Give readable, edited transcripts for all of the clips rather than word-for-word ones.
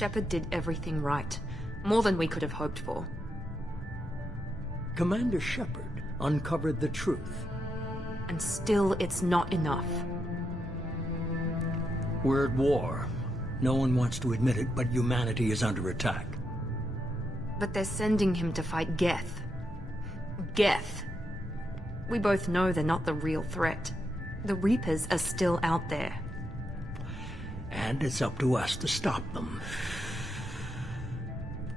Shepard did everything right. More than we could have hoped for. Commander Shepard uncovered the truth. And still, it's not enough. We're at war. No one wants to admit it, but humanity is under attack. But they're sending him to fight Geth. Geth. We both know they're not the real threat. The Reapers are still out there. And it's up to us to stop them.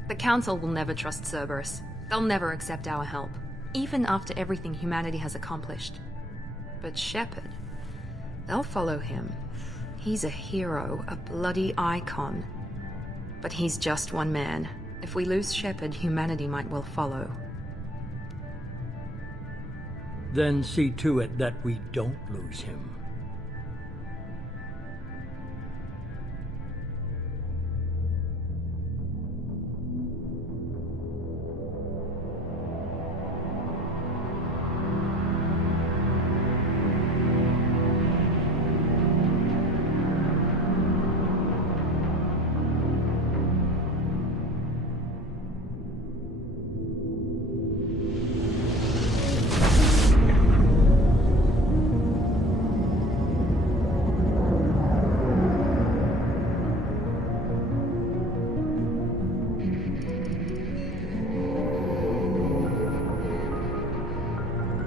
The Council will never trust Cerberus. They'll never accept our help, even after everything humanity has accomplished. But Shepard, they'll follow him. He's a hero, a bloody icon. But he's just one man. If we lose Shepard, humanity might well follow. Then see to it that we don't lose him.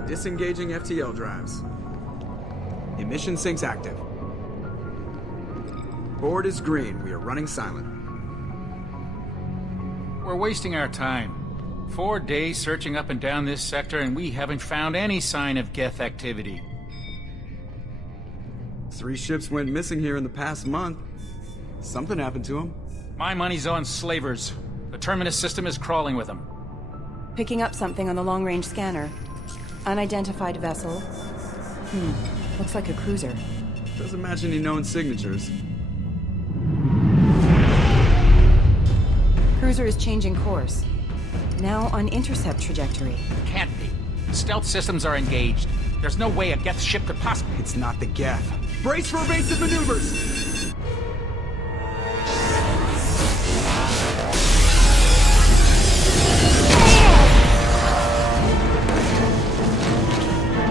Disengaging FTL drives. Emission sinks active. Board is green. We are running silent. We're wasting our time. 4 days searching up and down this sector, and we haven't found any sign of Geth activity. 3 ships went missing here in the past month. Something happened to them. My money's on slavers. The Terminus system is crawling with them. Picking up something on the long-range scanner. Unidentified vessel. Looks like a cruiser. Doesn't match any known signatures. Cruiser is changing course. Now on intercept trajectory. Can't be. Stealth systems are engaged. There's no way a Geth ship could possibly... It's not the Geth. Brace for evasive maneuvers!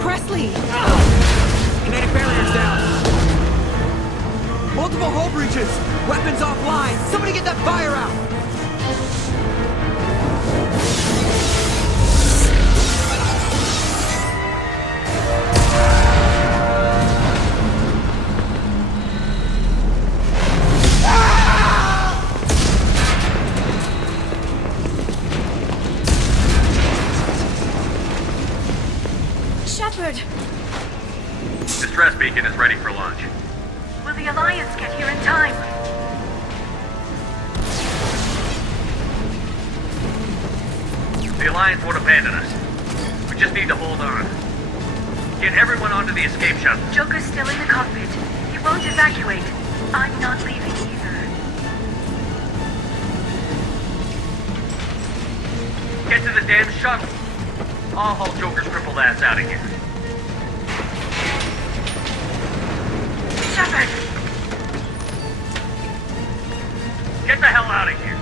Presley! Kinetic barriers down! Multiple hull breaches! Weapons offline! Somebody get that fire out! Shepard! Distress beacon is ready for launch. Will the Alliance get here in time? The Alliance won't abandon us. We just need to hold on. Get everyone onto the escape shuttle. Joker's still in the cockpit. He won't evacuate. I'm not leaving either. Get to the damn shuttle. I'll haul Joker's crippled ass out of here. Shepard! Get the hell out of here.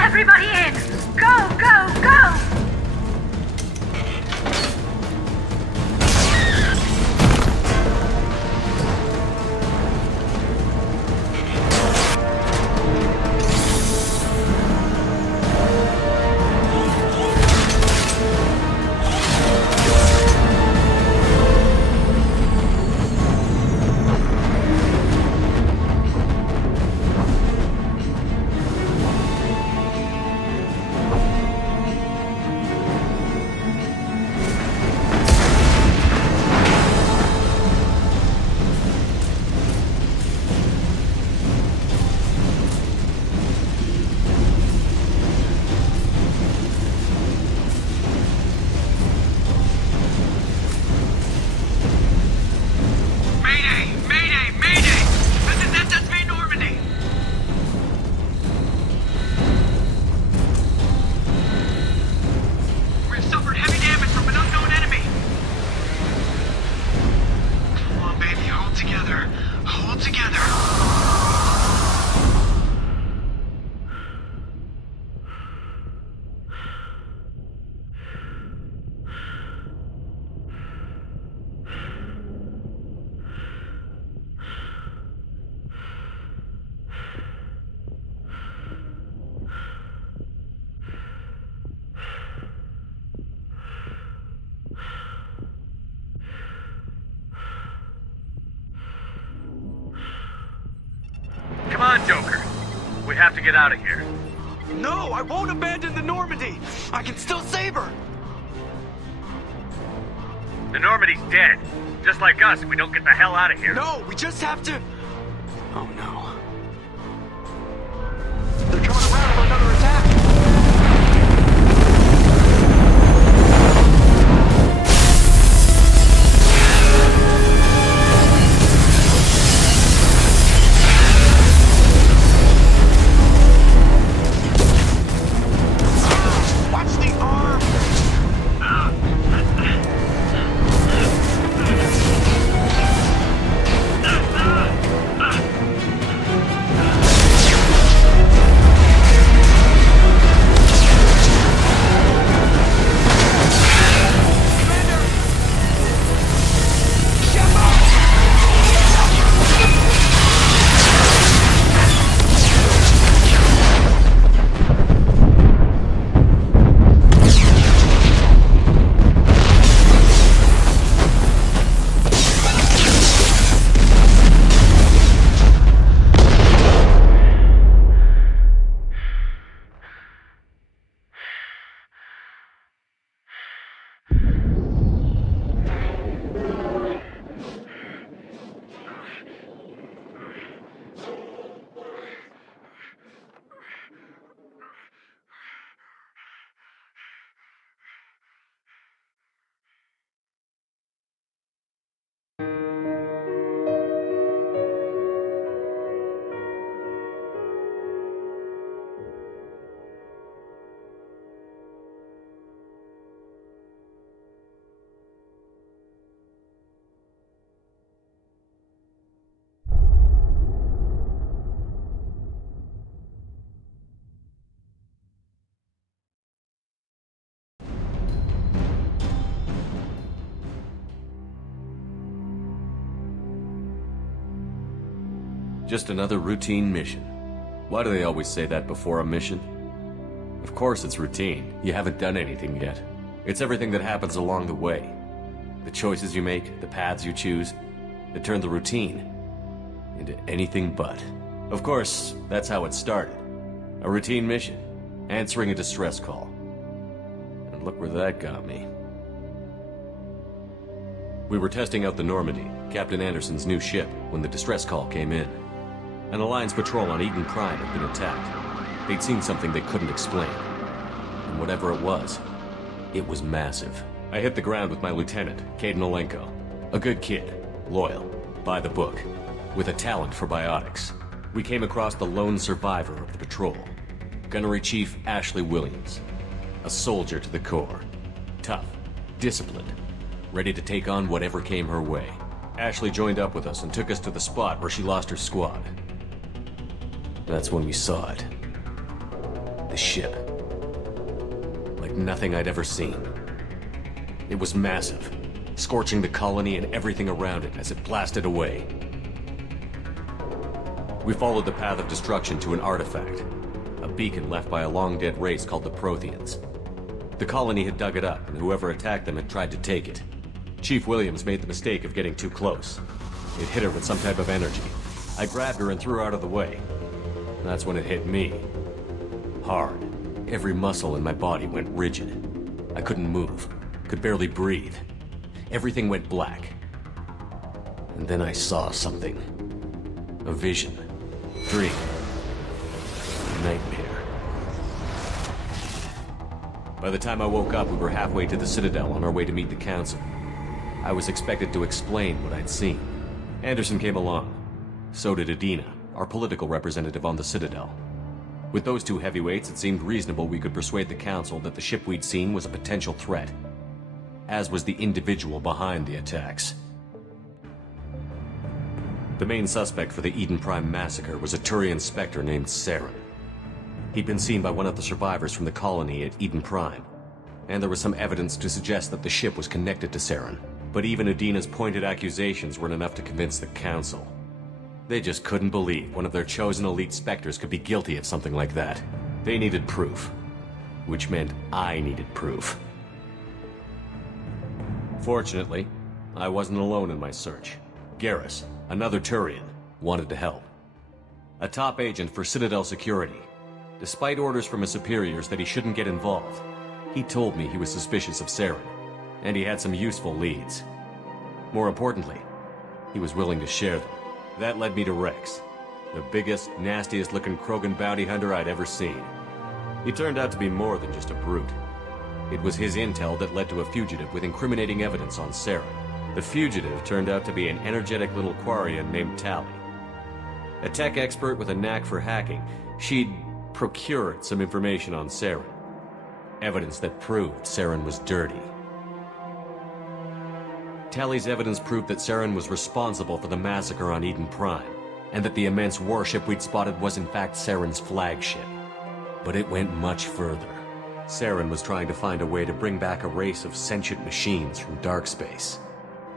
Everybody in! Go, go, go! Come on, Joker. We have to get out of here. No, I won't abandon the Normandy. I can still save her. The Normandy's dead. Just like us if we don't get the hell out of here. No, we just have to... Oh no. They're coming around for another attack. Watch the arm! Just another routine mission. Why do they always say that before a mission? Of course it's routine. You haven't done anything yet. It's everything that happens along the way. The choices you make, the paths you choose, that turn the routine into anything but. Of course, that's how it started. A routine mission, answering a distress call. And look where that got me. We were testing out the Normandy, Captain Anderson's new ship, when the distress call came in. An Alliance patrol on Eden Prime had been attacked. They'd seen something they couldn't explain. And whatever it was massive. I hit the ground with my lieutenant, Caden Olenko. A good kid, loyal, by the book, with a talent for biotics. We came across the lone survivor of the patrol, Gunnery Chief Ashley Williams. A soldier to the core. Tough, disciplined, ready to take on whatever came her way. Ashley joined up with us and took us to the spot where she lost her squad. That's when we saw it. The ship. Like nothing I'd ever seen. It was massive, scorching the colony and everything around it as it blasted away. We followed the path of destruction to an artifact, a beacon left by a long-dead race called the Protheans. The colony had dug it up, and whoever attacked them had tried to take it. Chief Williams made the mistake of getting too close. It hit her with some type of energy. I grabbed her and threw her out of the way. That's when it hit me. Hard. Every muscle in my body went rigid. I couldn't move. Could barely breathe. Everything went black. And then I saw something. A vision. Dream. Nightmare. By the time I woke up, we were halfway to the Citadel on our way to meet the Council. I was expected to explain what I'd seen. Anderson came along. So did Adina, our political representative on the Citadel. With those two heavyweights, it seemed reasonable we could persuade the Council that the ship we'd seen was a potential threat, as was the individual behind the attacks. The main suspect for the Eden Prime massacre was a Turian Spectre named Saren. He'd been seen by one of the survivors from the colony at Eden Prime, and there was some evidence to suggest that the ship was connected to Saren. But even Adina's pointed accusations weren't enough to convince the Council. They just couldn't believe one of their chosen elite Spectres could be guilty of something like that. They needed proof. Which meant I needed proof. Fortunately, I wasn't alone in my search. Garrus, another Turian, wanted to help. a top agent for Citadel Security. Despite orders from his superiors that he shouldn't get involved, he told me he was suspicious of Saren, and he had some useful leads. More importantly, he was willing to share them. That led me to Rex, the biggest, nastiest-looking Krogan bounty hunter I'd ever seen. He turned out to be more than just a brute. It was his intel that led to a fugitive with incriminating evidence on Saren. The fugitive turned out to be an energetic little Quarian named Tally. A tech expert with a knack for hacking, she'd procured some information on Saren. Evidence that proved Saren was dirty. Tally's evidence proved that Saren was responsible for the massacre on Eden Prime, and that the immense warship we'd spotted was in fact Saren's flagship. But it went much further. Saren was trying to find a way to bring back a race of sentient machines from dark space.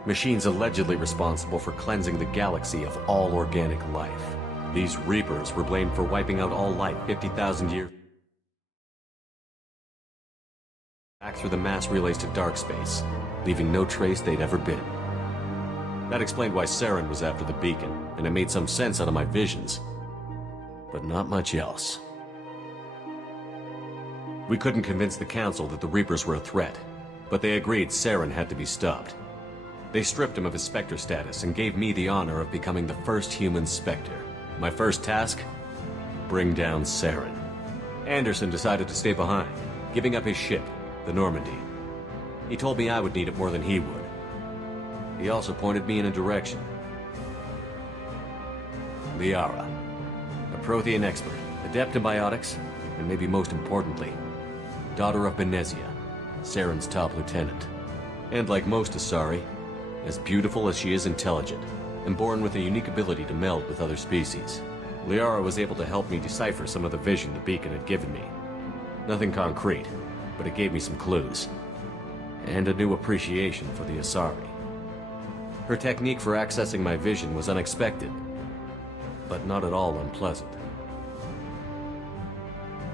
Machines allegedly responsible for cleansing the galaxy of all organic life. These Reapers were blamed for wiping out all life 50,000 years back through the mass relays to dark space, leaving no trace they'd ever been. That explained why Saren was after the beacon, and it made some sense out of my visions. But not much else. We couldn't convince the Council that the Reapers were a threat, but they agreed Saren had to be stopped. They stripped him of his Spectre status and gave me the honor of becoming the first human Spectre. My first task? Bring down Saren. Anderson decided to stay behind, giving up his ship, the Normandy. He told me I would need it more than he would. He also pointed me in a direction. Liara, a Prothean expert, adept in biotics, and maybe most importantly, daughter of Benezia, Saren's top lieutenant. And like most Asari, as beautiful as she is intelligent, and born with a unique ability to meld with other species. Liara was able to help me decipher some of the vision the beacon had given me. Nothing concrete, but it gave me some clues. And a new appreciation for the Asari. Her technique for accessing my vision was unexpected, but not at all unpleasant.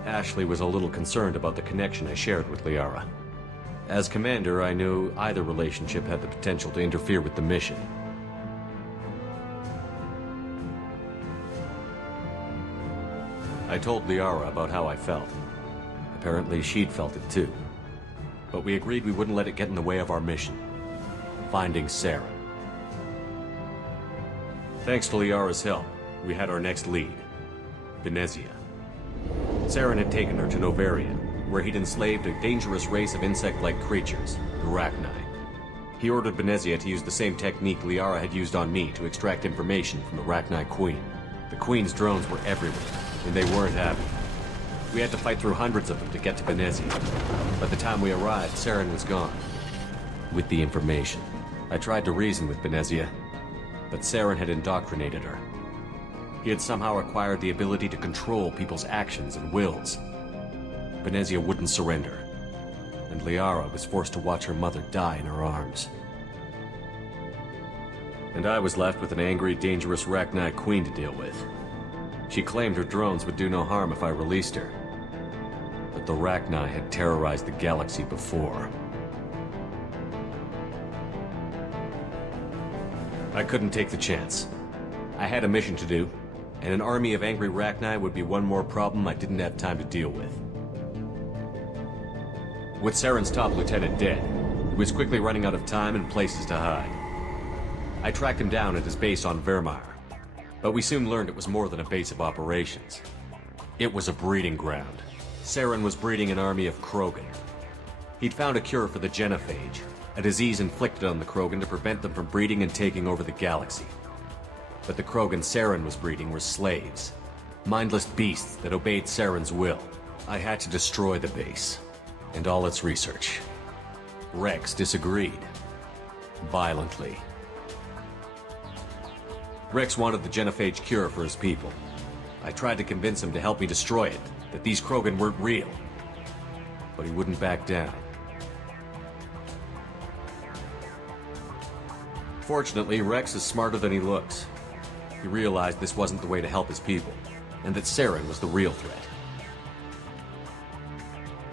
Ashley was a little concerned about the connection I shared with Liara. As commander, I knew either relationship had the potential to interfere with the mission. I told Liara about how I felt. Apparently she'd felt it too. But we agreed we wouldn't let it get in the way of our mission. Finding Saren. Thanks to Liara's help, we had our next lead. Benezia. Saren had taken her to Novarian, where he'd enslaved a dangerous race of insect-like creatures, the Rachni. He ordered Benezia to use the same technique Liara had used on me to extract information from the Rachni Queen. The Queen's drones were everywhere, and they weren't happy. We had to fight through hundreds of them to get to Benezia. By the time we arrived, Saren was gone. With the information. I tried to reason with Benezia, but Saren had indoctrinated her. He had somehow acquired the ability to control people's actions and wills. Benezia wouldn't surrender, and Liara was forced to watch her mother die in her arms. And I was left with an angry, dangerous Rachni Queen to deal with. She claimed her drones would do no harm if I released her. But the Rachni had terrorized the galaxy before. I couldn't take the chance. I had a mission to do, and an army of angry Rachni would be one more problem I didn't have time to deal with. With Saren's top lieutenant dead, he was quickly running out of time and places to hide. I tracked him down at his base on Vermeer, but we soon learned it was more than a base of operations. It was a breeding ground. Saren was breeding an army of Krogan. He'd found a cure for the genophage, a disease inflicted on the Krogan to prevent them from breeding and taking over the galaxy. But the Krogan Saren was breeding were slaves, mindless beasts that obeyed Saren's will. I had to destroy the base, and all its research. Rex disagreed. Violently. Rex wanted the genophage cure for his people. I tried to convince him to help me destroy it, that these Krogan weren't real. But he wouldn't back down. Fortunately, Rex is smarter than he looks. He realized this wasn't the way to help his people, and that Saren was the real threat.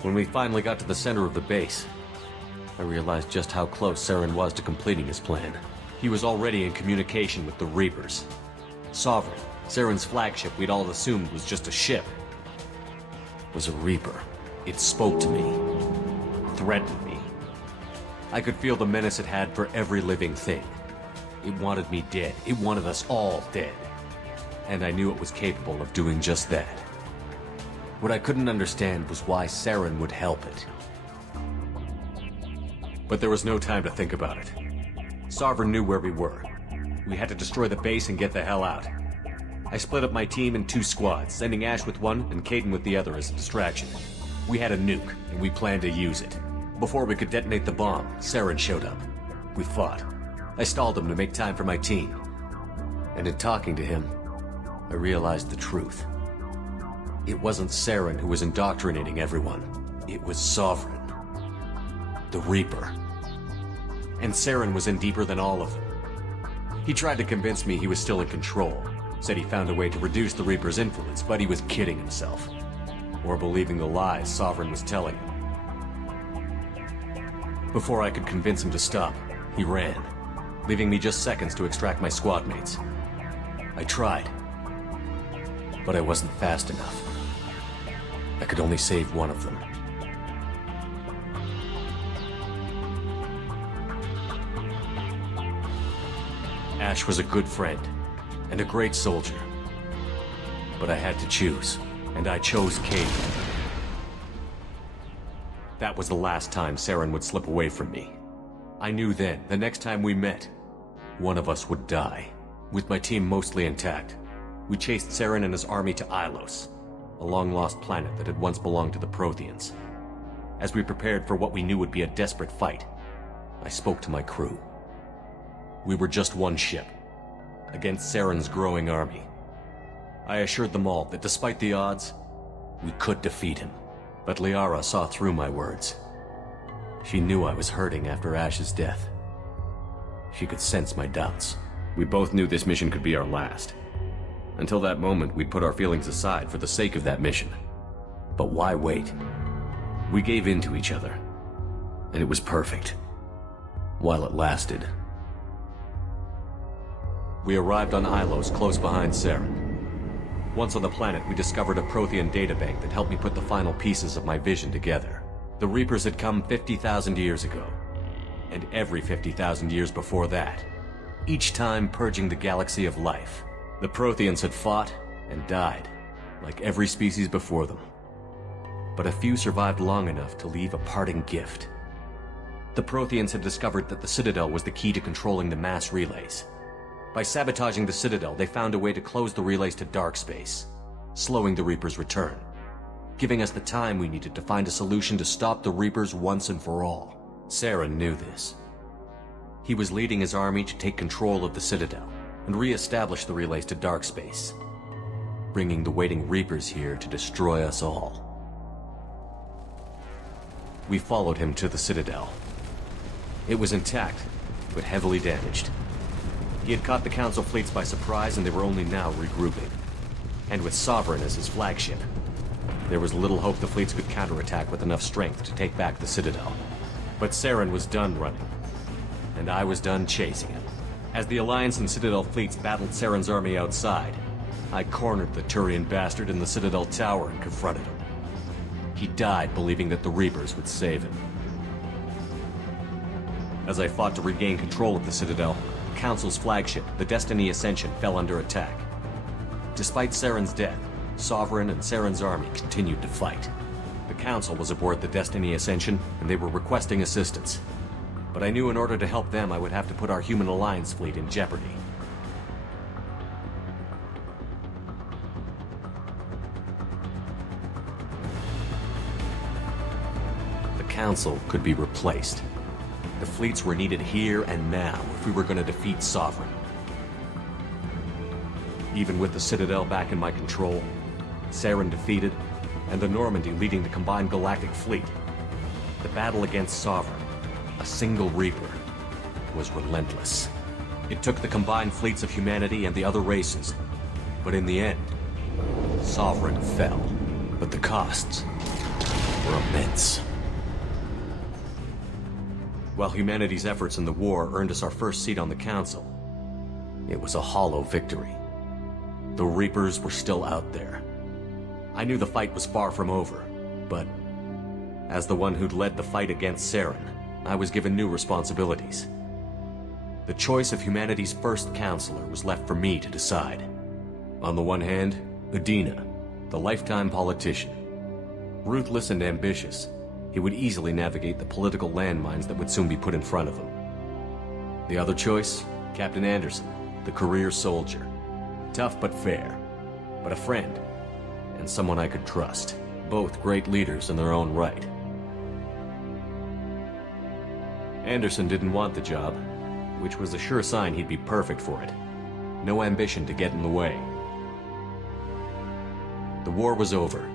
When we finally got to the center of the base, I realized just how close Saren was to completing his plan. He was already in communication with the Reapers. Sovereign, Saren's flagship we'd all assumed was just a ship was a Reaper. It spoke to me, threatened me. I could feel the menace it had for every living thing. It wanted me dead. It wanted us all dead. And I knew it was capable of doing just that. What I couldn't understand was why Saren would help it. But there was no time to think about it. Sovereign knew where we were. We had to destroy the base and get the hell out. I split up my team in 2 squads, sending Ash with one and Caden with the other as a distraction. We had a nuke, and we planned to use it. Before we could detonate the bomb, Saren showed up. We fought. I stalled him to make time for my team. And in talking to him, I realized the truth. It wasn't Saren who was indoctrinating everyone. It was Sovereign. The Reaper. And Saren was in deeper than all of them. He tried to convince me he was still in control. Said he found a way to reduce the Reaper's influence, but he was kidding himself. Or believing the lies Sovereign was telling him. Before I could convince him to stop, he ran, leaving me just seconds to extract my squad mates. I tried, but I wasn't fast enough. I could only save one of them. Ash was a good friend, and a great soldier. But I had to choose, and I chose Caden. That was the last time Saren would slip away from me. I knew then, the next time we met, one of us would die. With my team mostly intact, we chased Saren and his army to Ilos, a long-lost planet that had once belonged to the Protheans. As we prepared for what we knew would be a desperate fight, I spoke to my crew. We were just one ship, against Saren's growing army. I assured them all that despite the odds, we could defeat him. But Liara saw through my words. She knew I was hurting after Ash's death. She could sense my doubts. We both knew this mission could be our last. Until that moment, we'd put our feelings aside for the sake of that mission. But why wait? We gave in to each other, and it was perfect. While it lasted. We arrived on Ilos, close behind Saren. Once on the planet, we discovered a Prothean databank that helped me put the final pieces of my vision together. The Reapers had come 50,000 years ago, and every 50,000 years before that, each time purging the galaxy of life. The Protheans had fought and died, like every species before them. But a few survived long enough to leave a parting gift. The Protheans had discovered that the Citadel was the key to controlling the mass relays. By sabotaging the Citadel, they found a way to close the relays to dark space, slowing the Reaper's return, giving us the time we needed to find a solution to stop the Reapers once and for all. Saren knew this. He was leading his army to take control of the Citadel and re-establish the relays to dark space, bringing the waiting Reapers here to destroy us all. We followed him to the Citadel. It was intact, but heavily damaged. He had caught the Council fleets by surprise, and they were only now regrouping. And with Sovereign as his flagship, there was little hope the fleets could counterattack with enough strength to take back the Citadel. But Saren was done running, and I was done chasing him. As the Alliance and Citadel fleets battled Saren's army outside, I cornered the Turian bastard in the Citadel tower and confronted him. He died believing that the Reapers would save him. As I fought to regain control of the Citadel, the Council's flagship, the Destiny Ascension, fell under attack. Despite Saren's death, Sovereign and Saren's army continued to fight. The Council was aboard the Destiny Ascension, and they were requesting assistance. But I knew in order to help them, I would have to put our human Alliance fleet in jeopardy. The Council could be replaced. The fleets were needed here and now if we were going to defeat Sovereign. Even with the Citadel back in my control, Saren defeated, and the Normandy leading the combined galactic fleet, the battle against Sovereign, a single Reaper, was relentless. It took the combined fleets of humanity and the other races, but in the end, Sovereign fell. But the costs were immense. While humanity's efforts in the war earned us our first seat on the Council, it was a hollow victory. The Reapers were still out there. I knew the fight was far from over, but as the one who'd led the fight against Saren, I was given new responsibilities. The choice of humanity's first counselor was left for me to decide. On the one hand, Udina, the lifetime politician. Ruthless and ambitious, he would easily navigate the political landmines that would soon be put in front of him. The other choice, Captain Anderson, the career soldier. Tough but fair, but a friend, and someone I could trust. Both great leaders in their own right. Anderson didn't want the job, which was a sure sign he'd be perfect for it. No ambition to get in the way. The war was over.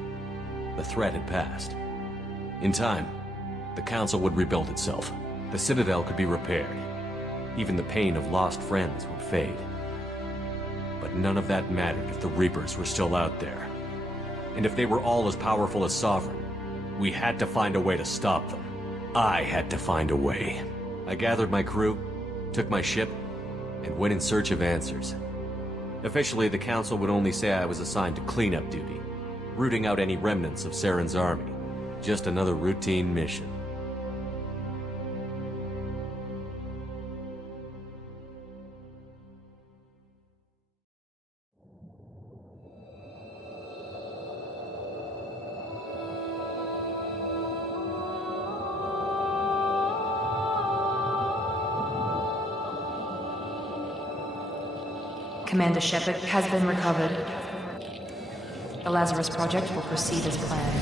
The threat had passed. In time, the Council would rebuild itself. The Citadel could be repaired. Even the pain of lost friends would fade. But none of that mattered if the Reapers were still out there. And if they were all as powerful as Sovereign, we had to find a way to stop them. I had to find a way. I gathered my crew, took my ship, and went in search of answers. Officially, the Council would only say I was assigned to cleanup duty, rooting out any remnants of Saren's army. Just another routine mission. Commander Shepard has been recovered. The Lazarus Project will proceed as planned.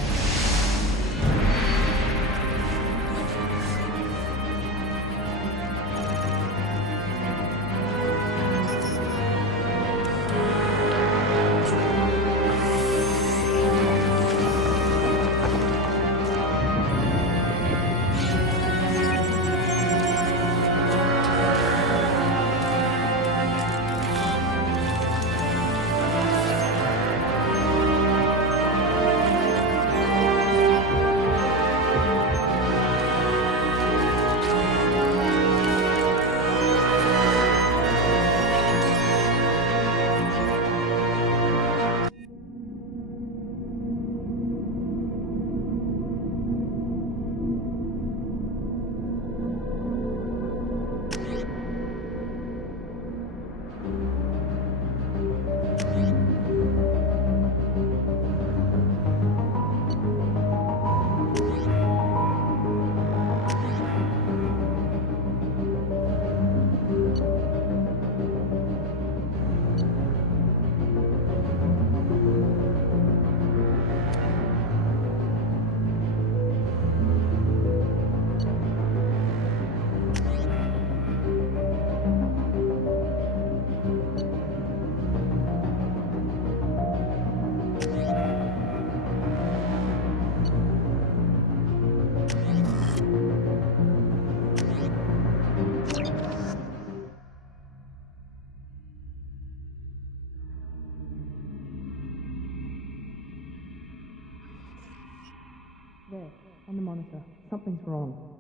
There, on the monitor. Something's wrong.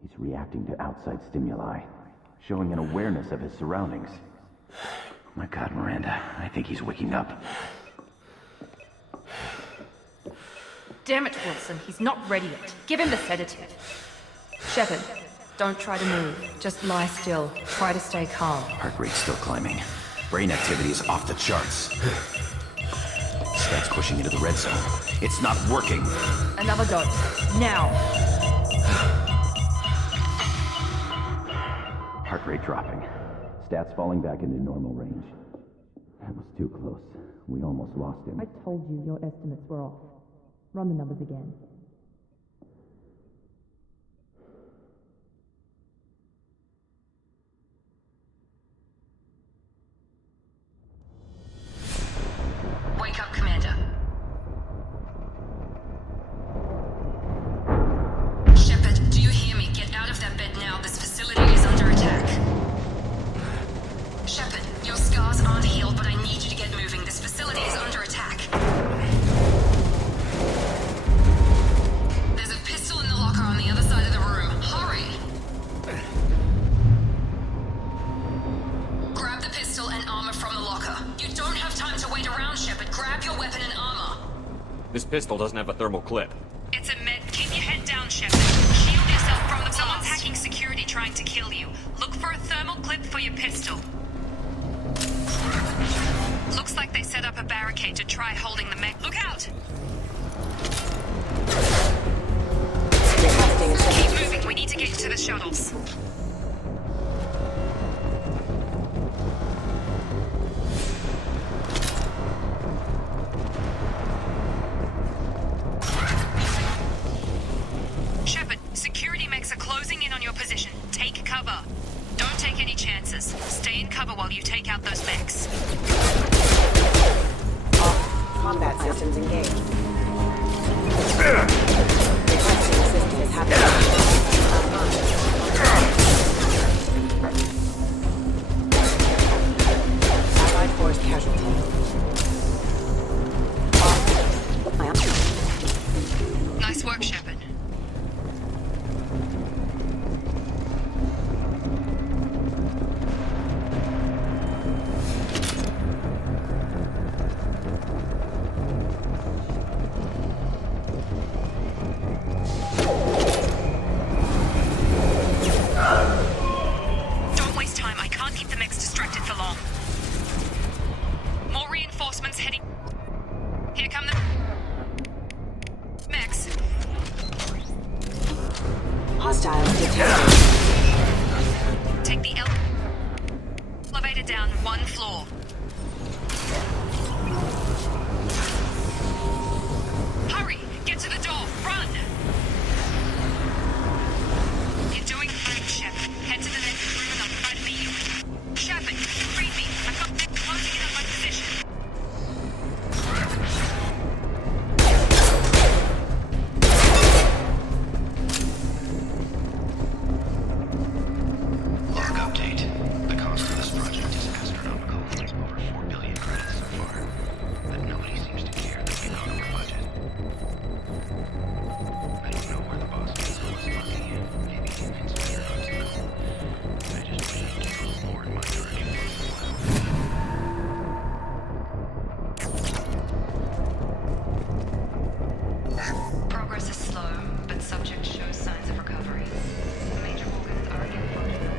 He's reacting to outside stimuli, showing an awareness of his surroundings. My God, Miranda, I think he's waking up. Damn it, Wilson, he's not ready yet. Give him the sedative. Shepard, don't try to move. Just lie still. Try to stay calm. Heart rate's still climbing. Brain activity is off the charts. Stats pushing into the red zone. It's not working. Another dose. Now. Heart rate dropping. Stats falling back into normal range. That was too close. We almost lost him. I told you your estimates were off. Run the numbers again. Wake up, Commander. Shepard, do you hear me? Get out of that bed now. This facility is under attack. Shepard, your scars aren't healed, but I need you to get moving. This facility is under attack. There's a pistol in the locker on the other side of the room. Hurry! Grab the pistol and armor from the locker. You don't have time to wait. wait around, Shepard. Grab your weapon and armor. This pistol doesn't have a thermal clip. It's a med. Keep your head down, Shepard. Shield yourself from the Someone's hacking security trying to kill you. Look for a thermal clip for your pistol. Looks like they set up a barricade to try holding the mech. Look out! Keep moving. We need to get to the shuttles. Shepard, security mechs are closing in on your position. Take cover. Don't take any chances. Stay in cover while you take out those mechs. Combat systems engaged. Requesting assistance happening. Allied force casualty. Nice work, Shepard. Don't waste time. I can't keep the mechs distracted for long. More reinforcements heading. Here come the mechs. Hostiles detected. Take the elevator down one floor. Hurry! Get to the door! Run! You're doing great, Shepard. Head to the next room and I'll try to meet you. Shepard, read me. I've got them closing in on my position. Log update. The cost of this project is astronomical. Over 4 billion credits so far. But nobody seems to care that we knock the budget. I don't know where the boss is or what's bugging him. Maybe he means better not to know. I just wish he'd give a little more in my direction once in a while. Progress is slow, but subject shows signs of recovery. Major organs are again functional.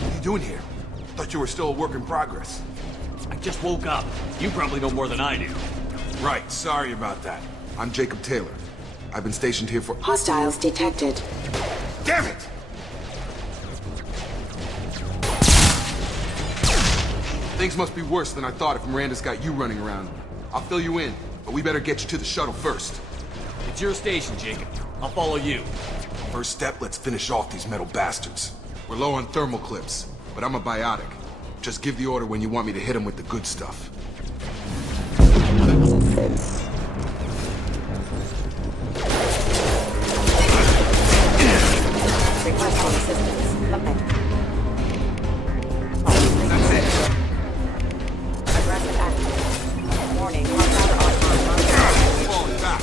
What are you doing here? Thought you were still a work in progress. I just woke up. You probably know more than I do. Right, sorry about that. I'm Jacob Taylor. I've been stationed here for— Hostiles detected. Damn it! Things must be worse than I thought if Miranda's got you running around. I'll fill you in, but we better get you to the shuttle first. It's your station, Jacob. I'll follow you. First step, let's finish off these metal bastards. We're low on thermal clips, but I'm a biotic. Just give the order when you want me to hit them with the good stuff. Requesting assistance. That's it. Aggressive action. Warning, hostile Falling back.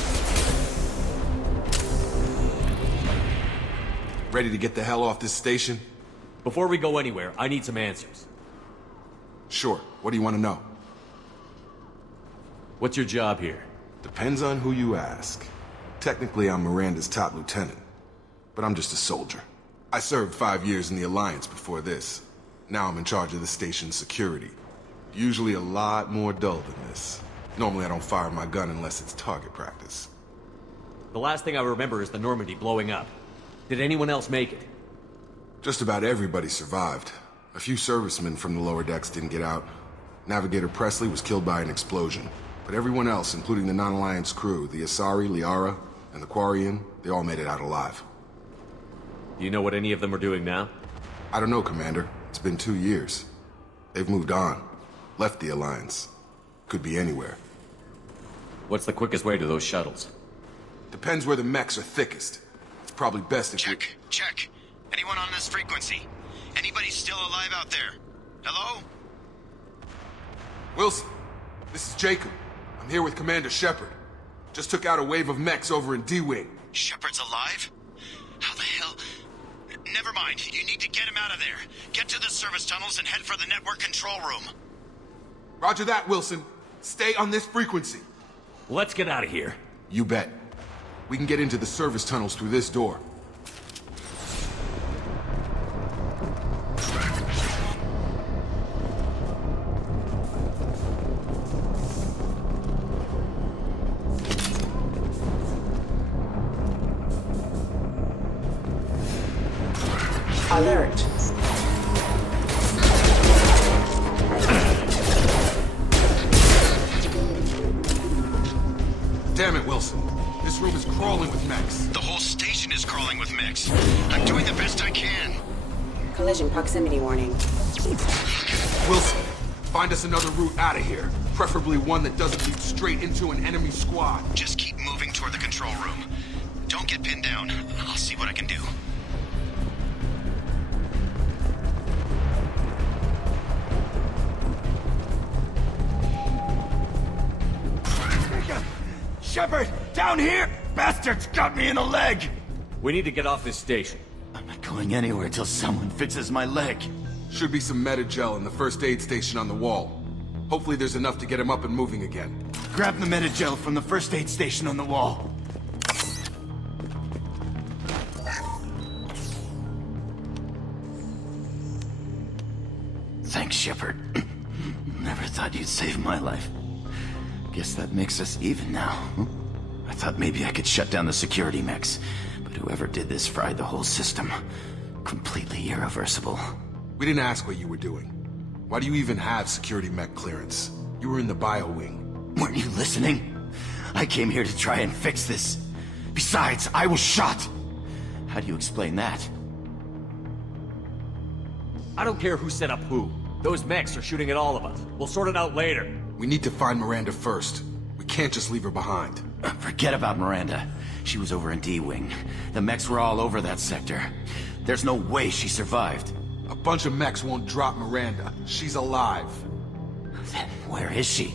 Ready to get the hell off this station? Before we go anywhere, I need some answers. Sure. What do you want to know? What's your job here? Depends on who you ask. Technically, I'm Miranda's top lieutenant, but I'm just a soldier. I served 5 years in the Alliance before this. Now I'm in charge of the station's security. Usually a lot more dull than this. Normally I don't fire my gun unless it's target practice. The last thing I remember is the Normandy blowing up. Did anyone else make it? Just about everybody survived. A few servicemen from the lower decks didn't get out. Navigator Presley was killed by an explosion. But everyone else, including the non-Alliance crew, the Asari, Liara, and the Quarian, they all made it out alive. Do you know what any of them are doing now? I don't know, Commander. It's been 2 years. They've moved on. Left the Alliance. Could be anywhere. What's the quickest way to those shuttles? Depends where the mechs are thickest. If probably best if you... Check. Anyone on this frequency? Anybody still alive out there? Hello? Wilson, this is Jacob. I'm here with Commander Shepard. Just took out a wave of mechs over in D-Wing. Shepard's alive? How the hell? Never mind. You need to get him out of there. Get to the service tunnels and head for the network control room. Roger that, Wilson. Stay on this frequency. Let's get out of here. You bet. We can get into the service tunnels through this door. Alert. Damn it, Wilson. This room is crawling with mechs. The whole station is crawling with mechs. I'm doing the best I can. Collision proximity warning. Wilson, find us another route out of here. Preferably one that doesn't lead straight into an enemy squad. Just keep moving toward the control room. Don't get pinned down. I'll see what I can do. Shepard! Down here! Bastards got me in the leg! We need to get off this station. I'm not going anywhere till someone fixes my leg. Should be some meta-gel in the first aid station on the wall. Hopefully there's enough to get him up and moving again. Grab the meta-gel from the first aid station on the wall. Thanks, Shepard. Never thought you'd save my life. Guess that makes us even now. I thought maybe I could shut down the security mechs, but whoever did this fried the whole system. Completely irreversible. We didn't ask what you were doing. Why do you even have security mech clearance? You were in the bio wing. Weren't you listening? I came here to try and fix this. Besides, I was shot. How do you explain that? I don't care who set up who. Those mechs are shooting at all of us. We'll sort it out later. We need to find Miranda first. We can't just leave her behind. Forget about Miranda. She was over in D-Wing. The mechs were all over that sector. There's no way she survived. A bunch of mechs won't drop Miranda. She's alive. Then where is she?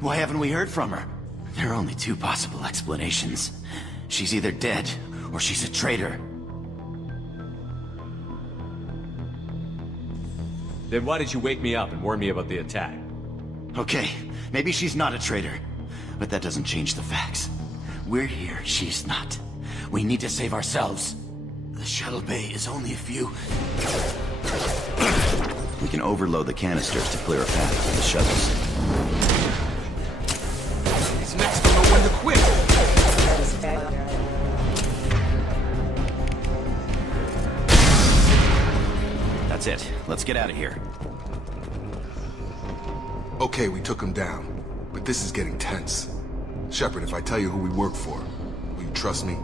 Why haven't we heard from her? There are only two possible explanations. She's either dead, or she's a traitor. Then why did you wake me up and warn me about the attack? Okay, maybe she's not a traitor, but that doesn't change the facts. We're here, she's not. We need to save ourselves. The shuttle bay is only a few... We can overload the canisters to clear a path to the shuttles. These mechs don't know when to quit. That's it. Let's get out of here. Okay, we took him down, but this is getting tense. Shepard, if I tell you who we work for, will you trust me?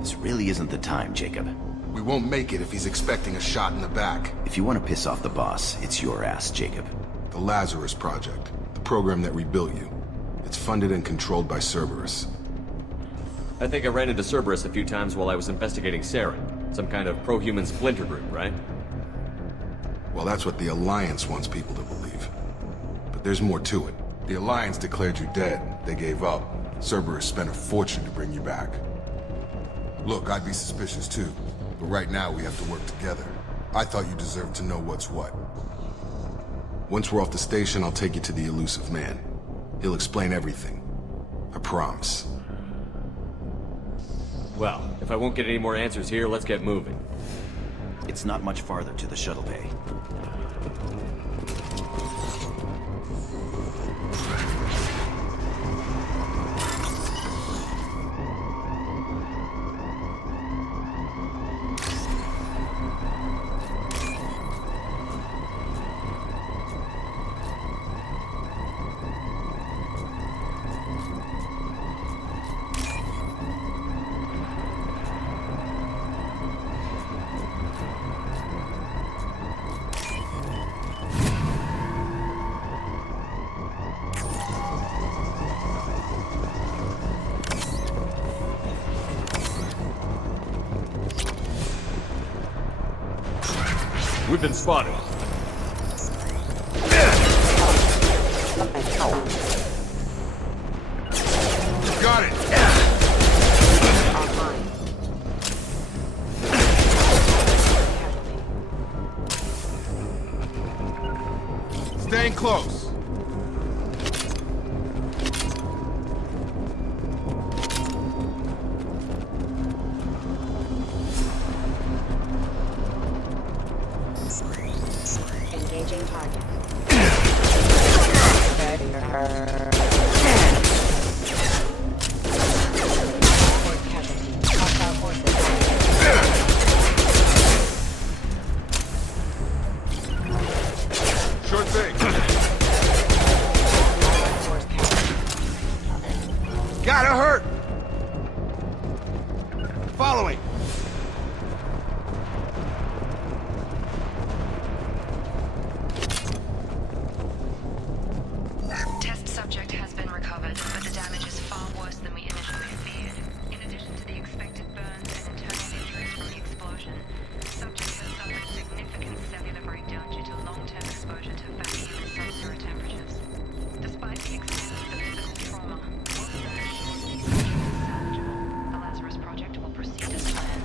This really isn't the time, Jacob. We won't make it if he's expecting a shot in the back. If you want to piss off the boss, it's your ass, Jacob. The Lazarus Project, the program that rebuilt you. It's funded and controlled by Cerberus. I think I ran into Cerberus a few times while I was investigating Saren. Some kind of pro-human splinter group, right? Well, that's what the Alliance wants people to believe. But there's more to it. The Alliance declared you dead. They gave up. Cerberus spent a fortune to bring you back. Look, I'd be suspicious too. But right now, we have to work together. I thought you deserved to know what's what. Once we're off the station, I'll take you to the elusive man. He'll explain everything. I promise. Well, if I won't get any more answers here, let's get moving. It's not much farther to the shuttle bay. We've been spotted. Got it! Staying close. Engaging target. Sure thing. Gotta hurt. Following. Test subject has been recovered, but the damage is far worse than we initially feared. In addition to the expected burns and internal injuries from the explosion, subject has suffered significant cellular breakdown due to long-term exposure to vacuum and sub-zero temperatures. Despite the extent of the physical trauma, Wilson assures these injuries are salvageable. The Lazarus Project will proceed as planned.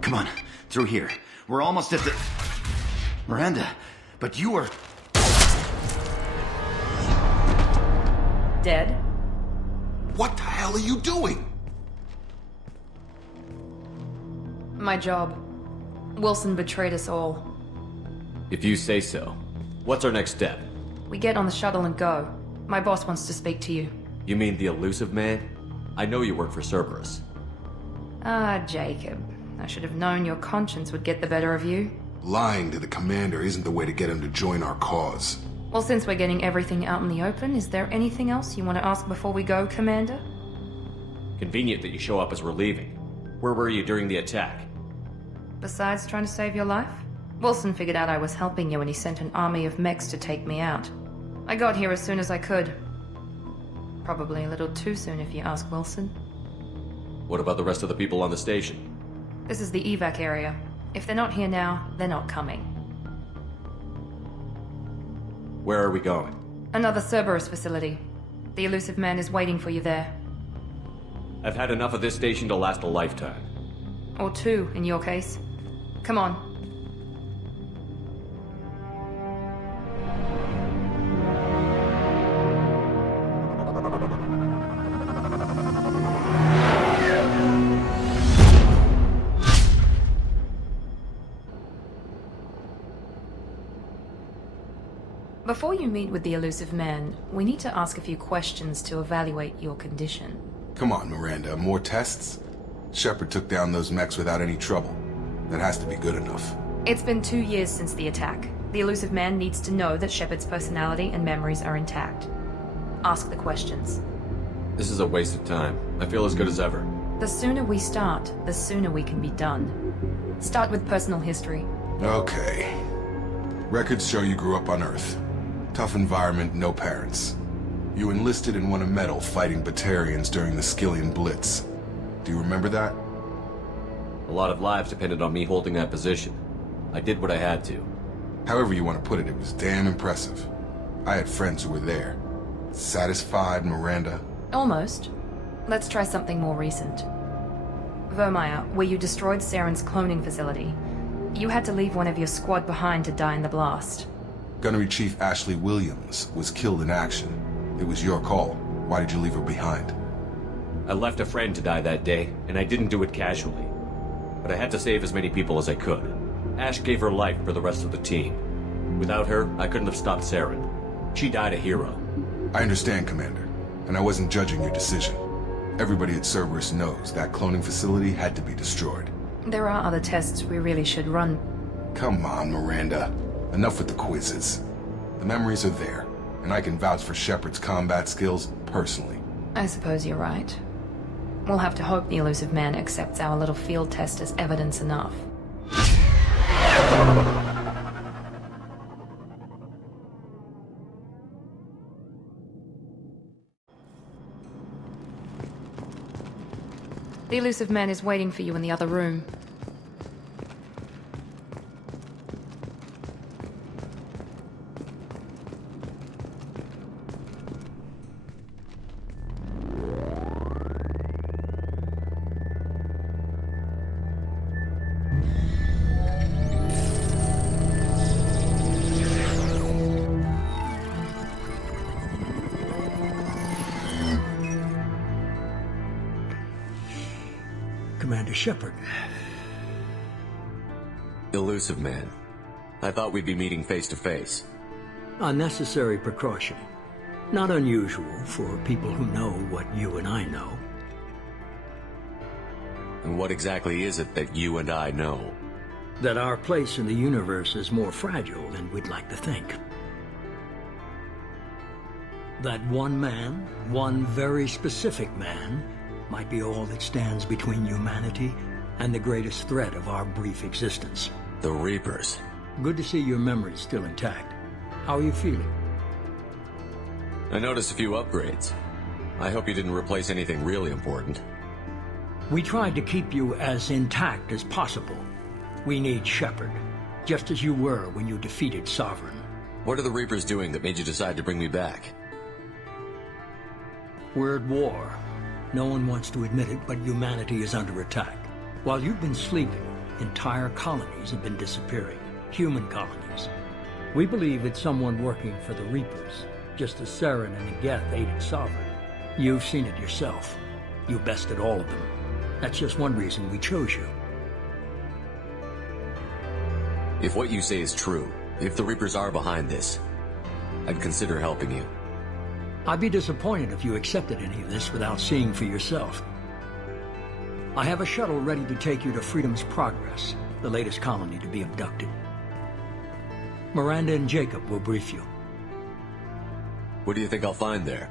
Come on, through here. We're almost at the... Miranda, but you are... Dead? What the hell are you doing? My job. Wilson betrayed us all. If you say so. What's our next step? We get on the shuttle and go. My boss wants to speak to you. You mean the elusive man? I know you work for Cerberus. Ah, Jacob. I should have known your conscience would get the better of you. Lying to the commander isn't the way to get him to join our cause. Well, since we're getting everything out in the open, is there anything else you want to ask before we go, Commander? Convenient that you show up as we're leaving. Where were you during the attack? Besides trying to save your life? Wilson figured out I was helping you when he sent an army of mechs to take me out. I got here as soon as I could. Probably a little too soon if you ask Wilson. What about the rest of the people on the station? This is the evac area. If they're not here now, they're not coming. Where are we going? Another Cerberus facility. The elusive man is waiting for you there. I've had enough of this station to last a lifetime. Or two, in your case. Come on. Before you meet with the elusive man, we need to ask a few questions to evaluate your condition. Come on, Miranda, more tests? Shepard took down those mechs without any trouble. That has to be good enough. It's been 2 years since the attack. The elusive man needs to know that Shepard's personality and memories are intact. Ask the questions. This is a waste of time. I feel as good as ever. The sooner we start, the sooner we can be done. Start with personal history. Okay. Records show you grew up on Earth. Tough environment, no parents. You enlisted and won a medal fighting Batarians during the Skillian Blitz. Do you remember that? A lot of lives depended on me holding that position. I did what I had to. However you want to put it, it was damn impressive. I had friends who were there. Satisfied, Miranda? Almost. Let's try something more recent. Vermeer, where you destroyed Saren's cloning facility, you had to leave one of your squad behind to die in the blast. Gunnery Chief Ashley Williams was killed in action. It was your call. Why did you leave her behind? I left a friend to die that day, and I didn't do it casually. But I had to save as many people as I could. Ash gave her life for the rest of the team. Without her, I couldn't have stopped Saren. She died a hero. I understand, Commander, and I wasn't judging your decision. Everybody at Cerberus knows that cloning facility had to be destroyed. There are other tests we really should run. Come on, Miranda. Enough with the quizzes. The memories are there, and I can vouch for Shepard's combat skills personally. I suppose you're right. We'll have to hope the elusive man accepts our little field test as evidence enough. The elusive man is waiting for you in the other room. Commander Shepard. Elusive man. I thought we'd be meeting face to face. A necessary precaution. Not unusual for people who know what you and I know. And what exactly is it that you and I know? That our place in the universe is more fragile than we'd like to think. That one man, one very specific man, might be all that stands between humanity and the greatest threat of our brief existence. The Reapers. Good to see your memory's still intact. How are you feeling? I noticed a few upgrades. I hope you didn't replace anything really important. We tried to keep you as intact as possible. We need Shepard, just as you were when you defeated Sovereign. What are the Reapers doing that made you decide to bring me back? We're at war. No one wants to admit it, but humanity is under attack. While you've been sleeping, entire colonies have been disappearing. Human colonies. We believe it's someone working for the Reapers, just as Saren and Geth aided Sovereign. You've seen it yourself. You bested all of them. That's just one reason we chose you. If what you say is true, if the Reapers are behind this, I'd consider helping you. I'd be disappointed if you accepted any of this without seeing for yourself. I have a shuttle ready to take you to Freedom's Progress, the latest colony to be abducted. Miranda and Jacob will brief you. What do you think I'll find there?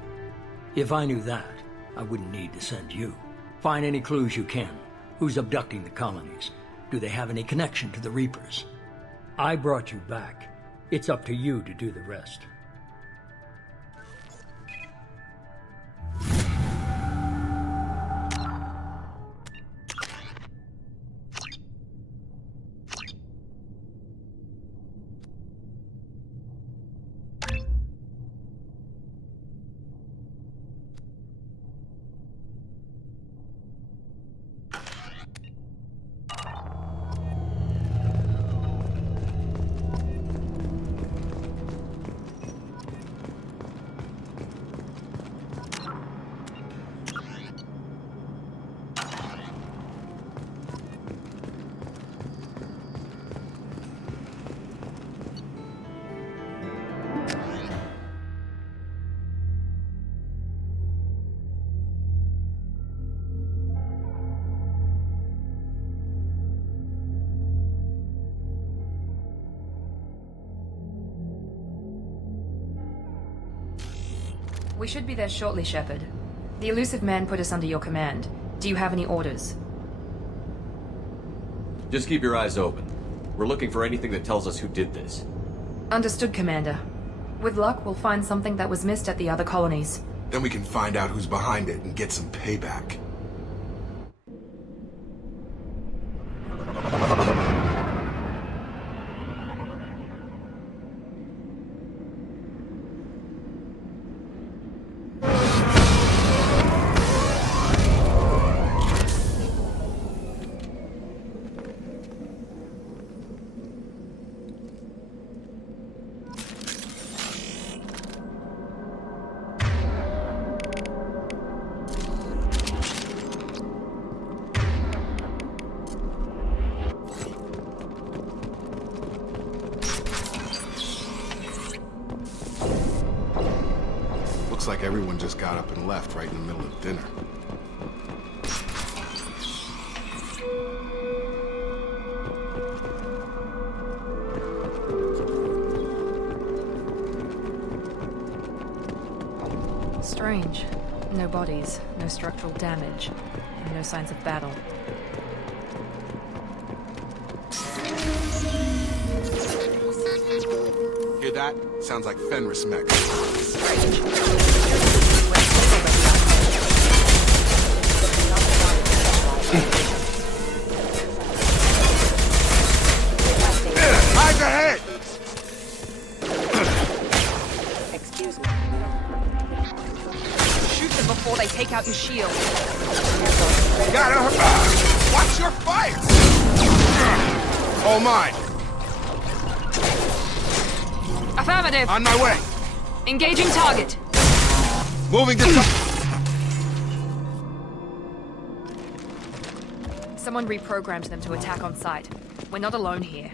If I knew that, I wouldn't need to send you. Find any clues you can. Who's abducting the colonies? Do they have any connection to the Reapers? I brought you back. It's up to you to do the rest. We should be there shortly, Shepard. The elusive man put us under your command. Do you have any orders? Just keep your eyes open. We're looking for anything that tells us who did this. Understood, Commander. With luck, we'll find something that was missed at the other colonies. Then we can find out who's behind it and get some payback. Looks like everyone just got up and left right in the middle of dinner. Strange. No bodies, no structural damage, and no signs of battle. Hear that? Sounds like Fenris mech. Eyes ahead! Excuse me. Shoot them before they take out your shield. Gotta watch your fire! All mine. Affirmative. On my way. Engaging target. Moving to Someone reprogrammed them to attack on sight. We're not alone here.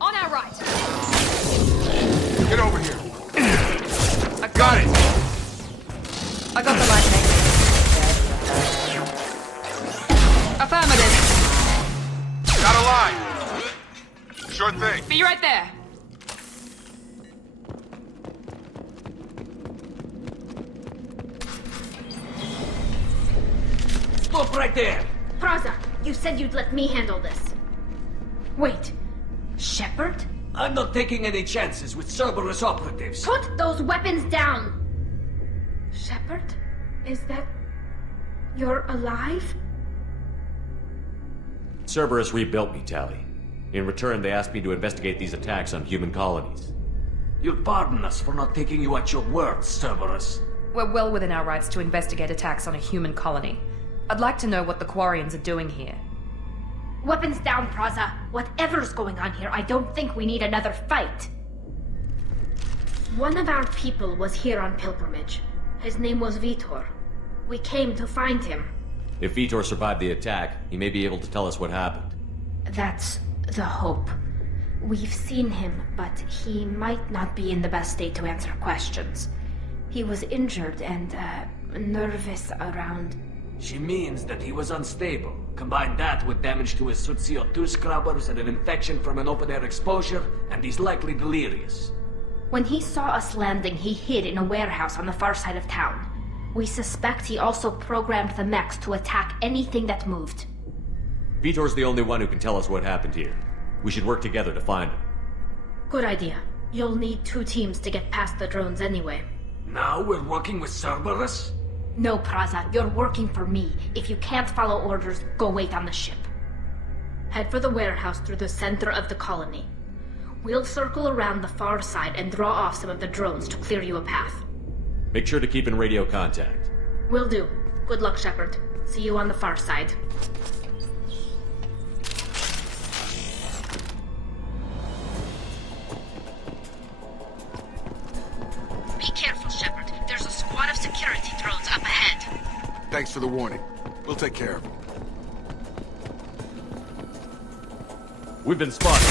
On our right. get over here. I got it. I got the lightning. Affirmative. Got a line. Sure thing. Be right there. Stop right there! Praza, you said you'd let me handle this. Wait, Shepard? I'm not taking any chances with Cerberus operatives. Put those weapons down! Shepard? Is that... you're alive? Cerberus rebuilt me, Tally. In return, they asked me to investigate these attacks on human colonies. You'll pardon us for not taking you at your word, Cerberus. We're well within our rights to investigate attacks on a human colony. I'd like to know what the Quarians are doing here. Weapons down, Praza. Whatever's going on here, I don't think we need another fight. One of our people was here on pilgrimage. His name was Vitor. We came to find him. If Vitor survived the attack, he may be able to tell us what happened. That's the hope. We've seen him, but he might not be in the best state to answer questions. He was injured and, nervous around... She means that he was unstable. Combine that with damage to his suit CO2 scrubbers and an infection from an open-air exposure, and he's likely delirious. When he saw us landing, he hid in a warehouse on the far side of town. We suspect he also programmed the mechs to attack anything that moved. Vitor's the only one who can tell us what happened here. We should work together to find him. Good idea. You'll need 2 teams to get past the drones anyway. Now we're working with Cerberus? No, Praza, you're working for me. If you can't follow orders, go wait on the ship. Head for the warehouse through the center of the colony. We'll circle around the far side and draw off some of the drones to clear you a path. Make sure to keep in radio contact. Will do. Good luck, Shepard. See you on the far side. Be careful, Shepard. There's a squad of security drones up ahead. Thanks for the warning. We'll take care of it. We've been spotted.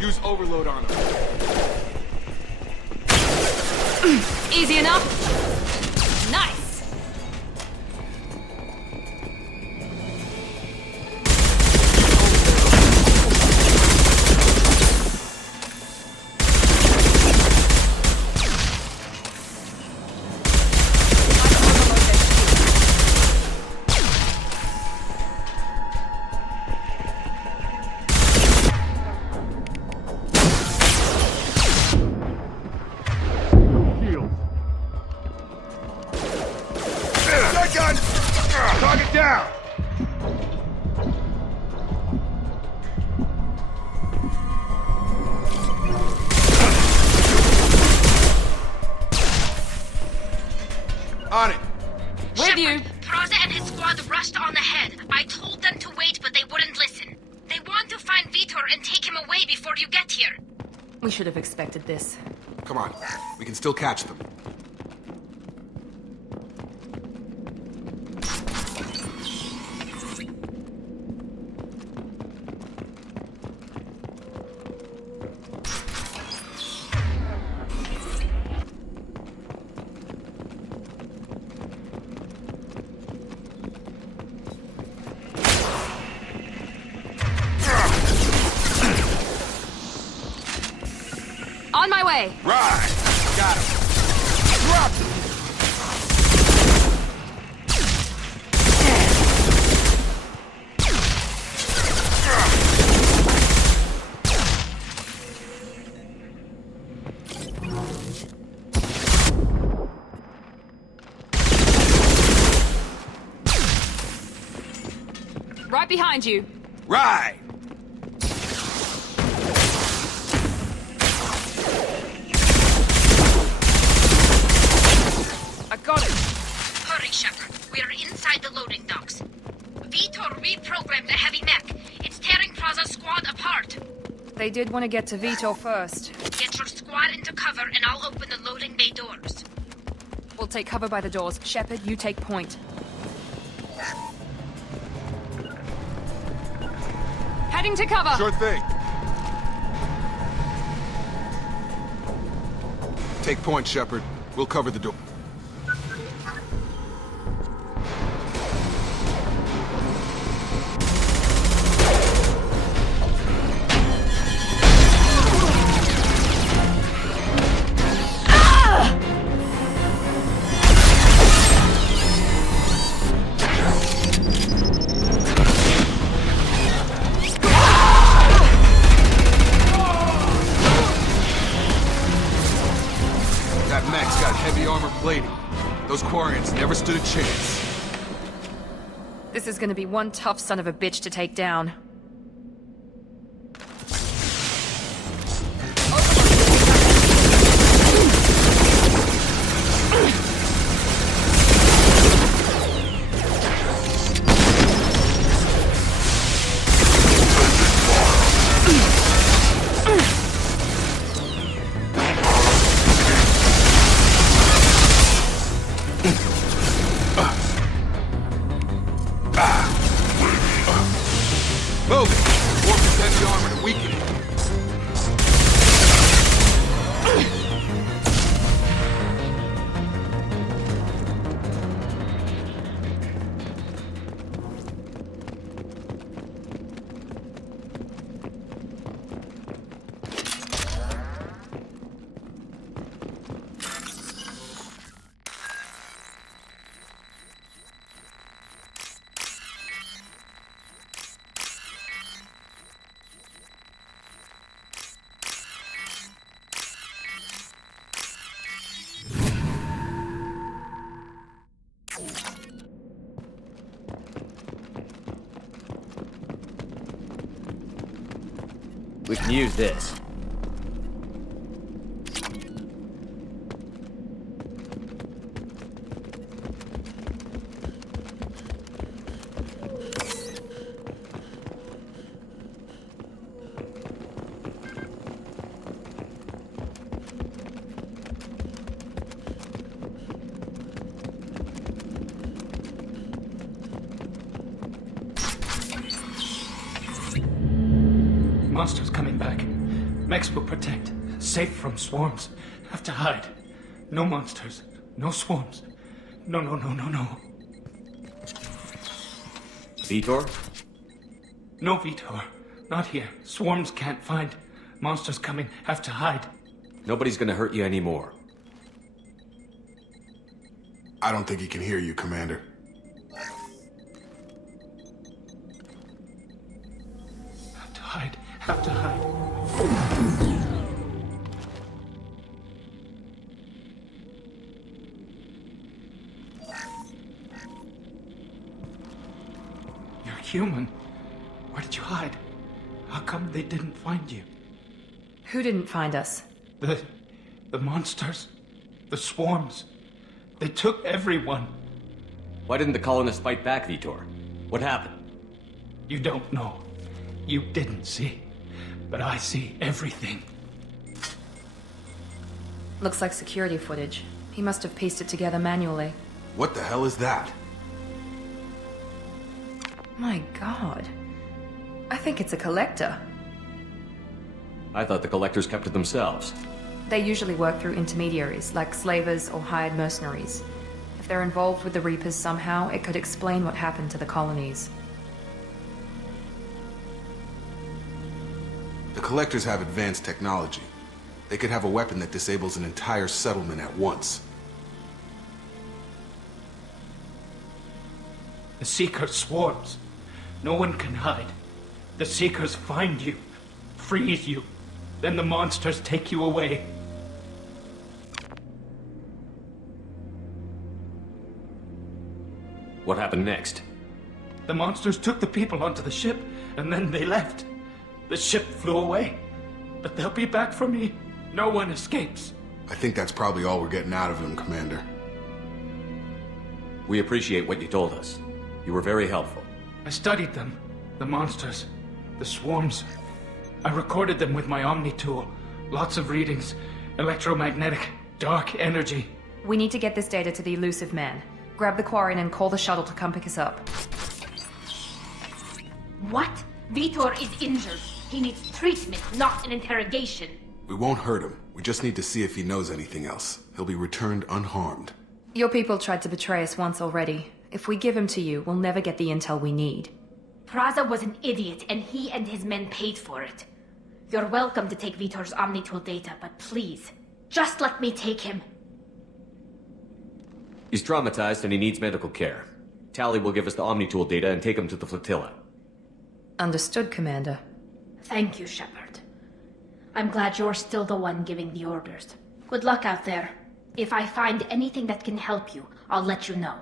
Use overload on him. Easy enough. Nice. On it. With you. Praza and his squad rushed on ahead. I told them to wait, but they wouldn't listen. They want to find Vitor and take him away before you get here. We should have expected this. Come on. We can still catch them. On my way! Right! Got him! Drop him! Right behind you. Right! I got it. Hurry, Shepard. We are inside the loading docks. Vitor reprogrammed a heavy mech. It's tearing Praza's squad apart. They did want to get to Vitor first. Get your squad into cover and I'll open the loading bay doors. We'll take cover by the doors. Shepard, you take point. Heading to cover. Sure thing. Take point, Shepard. We'll cover the door. Those Quarians never stood a chance. This is gonna be one tough son of a bitch to take down. We can use this. Monsters coming back. Mechs will protect. Safe from swarms. Have to hide. No monsters. No swarms. No. Vitor? No Vitor. Not here. Swarms can't find. Monsters coming. Have to hide. Nobody's gonna hurt you anymore. I don't think he can hear you, Commander. Have to hide. Have to hide. You're human. Where did you hide? How come they didn't find you? Who didn't find us? The monsters. The swarms. They took everyone. Why didn't the colonists fight back, Vitor? What happened? You don't know. You didn't see. But I see everything. Looks like security footage. He must have pieced it together manually. What the hell is that? My god. I think it's a collector. I thought the collectors kept it themselves. They usually work through intermediaries, like slavers or hired mercenaries. If they're involved with the Reapers somehow, it could explain what happened to the colonies. The collectors have advanced technology. They could have a weapon that disables an entire settlement at once. The Seeker swarms. No one can hide. The Seekers find you, freeze you, then the monsters take you away. What happened next? The monsters took the people onto the ship, and then they left. The ship flew away. But they'll be back for me. No one escapes. I think that's probably all we're getting out of him, Commander. We appreciate what you told us. You were very helpful. I studied them. The monsters. The swarms. I recorded them with my Omni tool. Lots of readings. Electromagnetic. Dark energy. We need to get this data to the elusive man. Grab the Quarian and call the shuttle to come pick us up. What? Vitor is injured. He needs treatment, not an interrogation. We won't hurt him. We just need to see if he knows anything else. He'll be returned unharmed. Your people tried to betray us once already. If we give him to you, we'll never get the intel we need. Praza was an idiot, and he and his men paid for it. You're welcome to take Vitor's Omnitool data, but please, just let me take him. He's traumatized and he needs medical care. Tally will give us the Omnitool data and take him to the flotilla. Understood, Commander. Thank you, Shepard. I'm glad you're still the one giving the orders. Good luck out there. If I find anything that can help you, I'll let you know.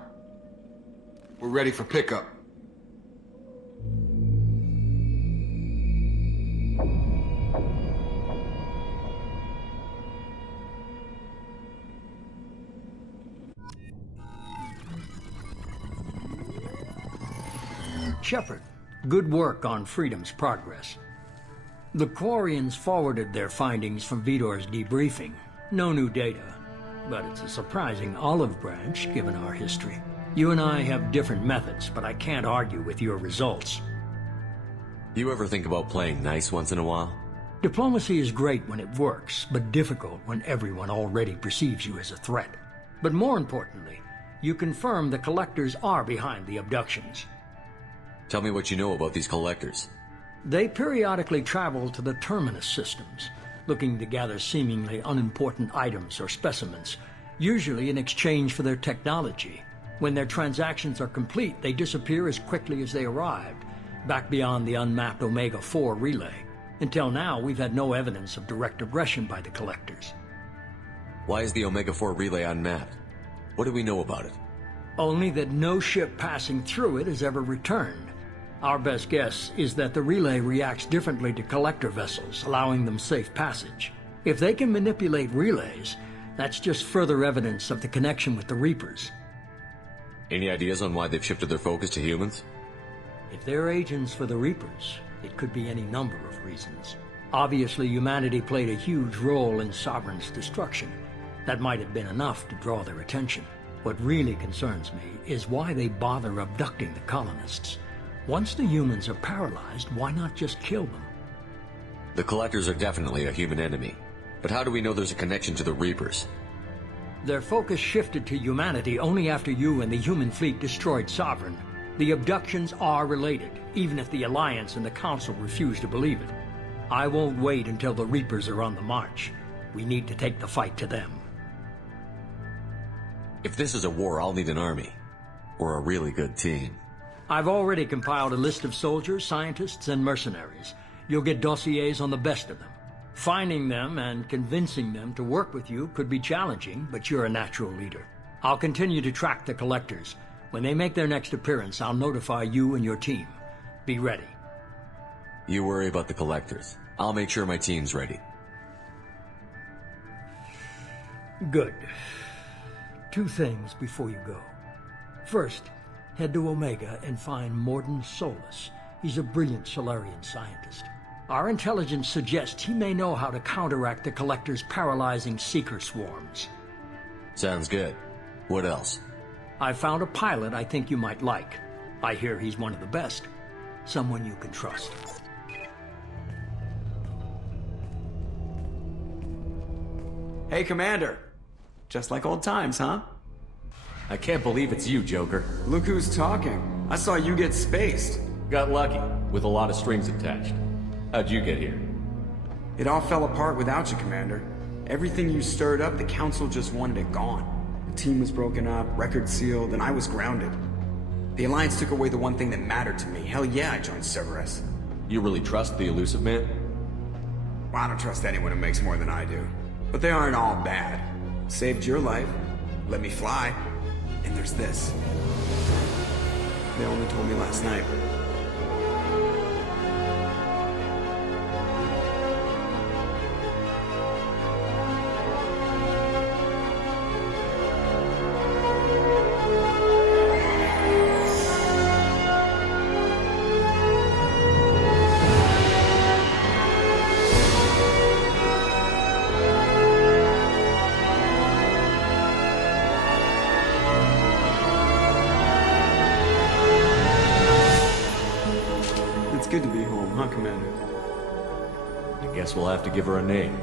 We're ready for pickup. Shepard, good work on Freedom's progress. The Quarians forwarded their findings from Vitor's debriefing. No new data, but it's a surprising olive branch given our history. You and I have different methods, but I can't argue with your results. You ever think about playing nice once in a while? Diplomacy is great when it works, but difficult when everyone already perceives you as a threat. But more importantly, you confirm the collectors are behind the abductions. Tell me what you know about these collectors. They periodically travel to the terminus systems, looking to gather seemingly unimportant items or specimens, usually in exchange for their technology. When their transactions are complete, they disappear as quickly as they arrived, back beyond the unmapped Omega-4 relay. Until now, we've had no evidence of direct aggression by the collectors. Why is the Omega-4 relay unmapped? What do we know about it? Only that no ship passing through it has ever returned. Our best guess is that the relay reacts differently to collector vessels, allowing them safe passage. If they can manipulate relays, that's just further evidence of the connection with the Reapers. Any ideas on why they've shifted their focus to humans? If they're agents for the Reapers, it could be any number of reasons. Obviously, humanity played a huge role in Sovereign's destruction. That might have been enough to draw their attention. What really concerns me is why they bother abducting the colonists. Once the humans are paralyzed, why not just kill them? The collectors are definitely a human enemy. But how do we know there's a connection to the Reapers? Their focus shifted to humanity only after you and the human fleet destroyed Sovereign. The abductions are related, even if the Alliance and the Council refuse to believe it. I won't wait until the Reapers are on the march. We need to take the fight to them. If this is a war, I'll need an army. Or a really good team. I've already compiled a list of soldiers, scientists, and mercenaries. You'll get dossiers on the best of them. Finding them and convincing them to work with you could be challenging, but you're a natural leader. I'll continue to track the collectors. When they make their next appearance, I'll notify you and your team. Be ready. You worry about the collectors. I'll make sure my team's ready. Good. 2 things before you go. First, head to Omega and find Morden Solus. He's a brilliant Solarian scientist. Our intelligence suggests he may know how to counteract the Collector's paralyzing Seeker swarms. Sounds good. What else? I found a pilot I think you might like. I hear he's one of the best. Someone you can trust. Hey, Commander. Just like old times, huh? I can't believe it's you, Joker. Look who's talking. I saw you get spaced. Got lucky, with a lot of strings attached. How'd you get here? It all fell apart without you, Commander. Everything you stirred up, the Council just wanted it gone. The team was broken up, record sealed, and I was grounded. The Alliance took away the one thing that mattered to me. Hell yeah, I joined Cerberus. You really trust the Elusive Man? Well, I don't trust anyone who makes more than I do. But they aren't all bad. Saved your life, let me fly, and there's this. They only told me last night. It's good to be home, huh, Commander? I guess we'll have to give her a name.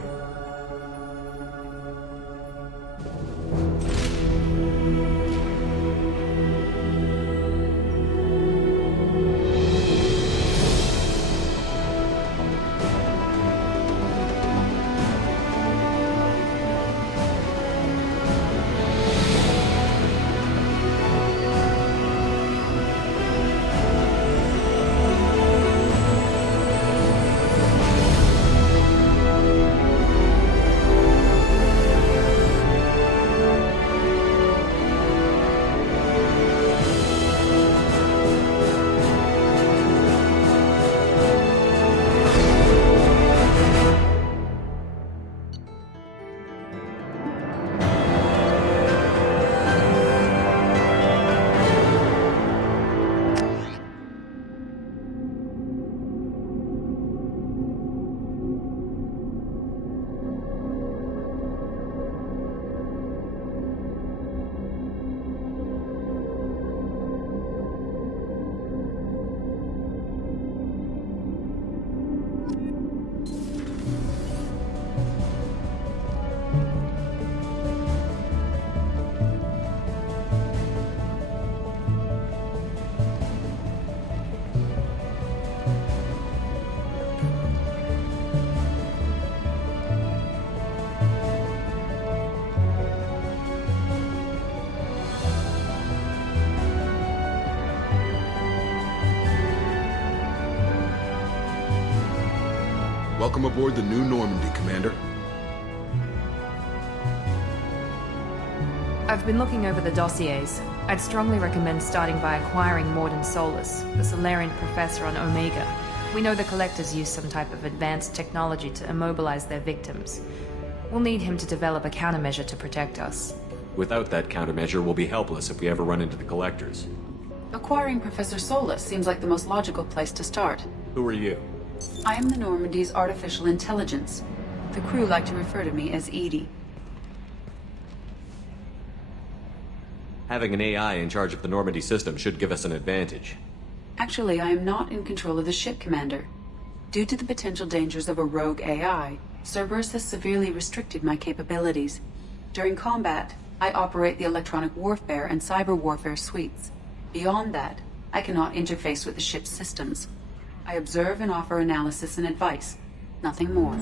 Welcome aboard the New Normandy, Commander. I've been looking over the dossiers. I'd strongly recommend starting by acquiring Morden Solus, the Solarian professor on Omega. We know the Collectors use some type of advanced technology to immobilize their victims. We'll need him to develop a countermeasure to protect us. Without that countermeasure, we'll be helpless if we ever run into the Collectors. Acquiring Professor Solus seems like the most logical place to start. Who are you? I am the Normandy's artificial intelligence. The crew like to refer to me as Edie. Having an AI in charge of the Normandy system should give us an advantage. Actually, I am not in control of the ship, Commander. Due to the potential dangers of a rogue AI, Cerberus has severely restricted my capabilities. During combat, I operate the electronic warfare and cyber warfare suites. Beyond that, I cannot interface with the ship's systems. I observe and offer analysis and advice. Nothing more.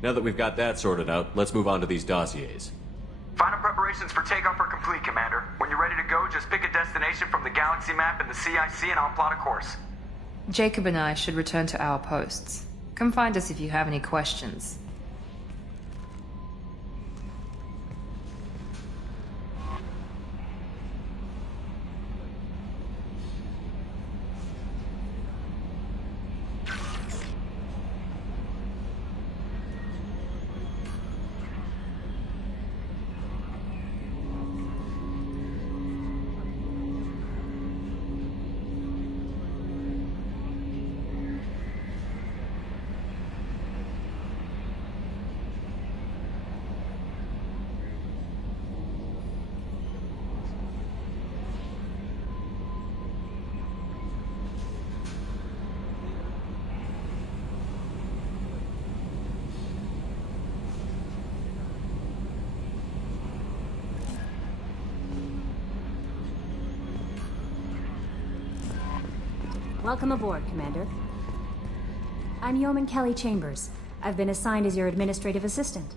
Now that we've got that sorted out, let's move on to these dossiers. Final preparations for takeoff are complete, Commander. When you're ready to go, just pick a destination from the galaxy map in the CIC and I'll plot a course. Jacob and I should return to our posts. Come find us if you have any questions. Welcome aboard, Commander. I'm Yeoman Kelly Chambers. I've been assigned as your administrative assistant.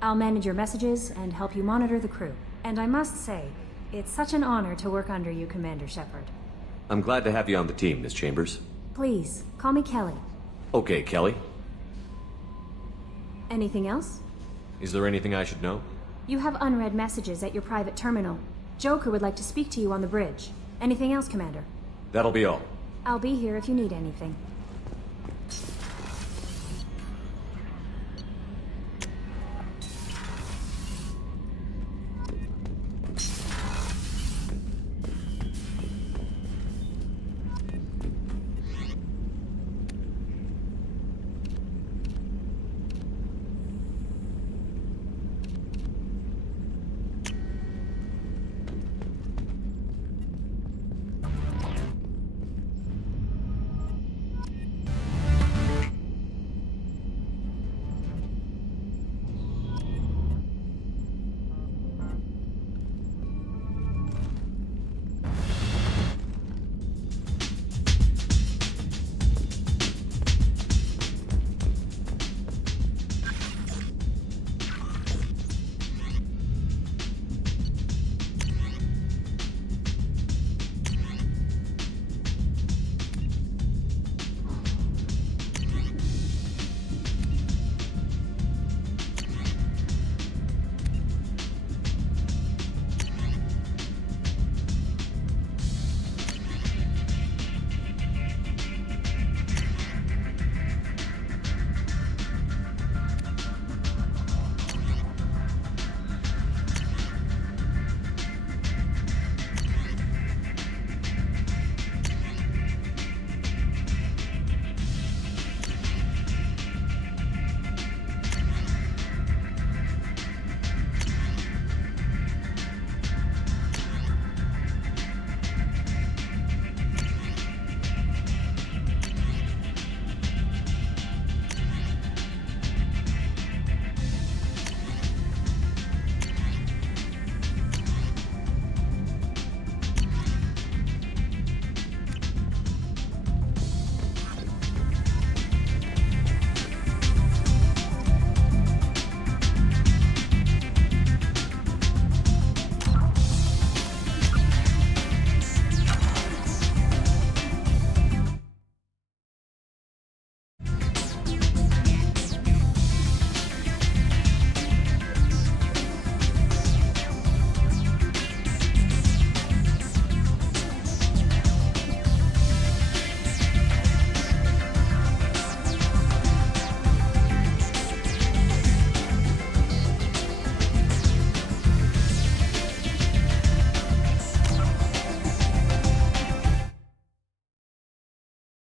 I'll manage your messages and help you monitor the crew. And I must say, it's such an honor to work under you, Commander Shepard. I'm glad to have you on the team, Miss Chambers. Please, call me Kelly. Okay, Kelly. Anything else? Is there anything I should know? You have unread messages at your private terminal. Joker would like to speak to you on the bridge. Anything else, Commander? That'll be all. I'll be here if you need anything.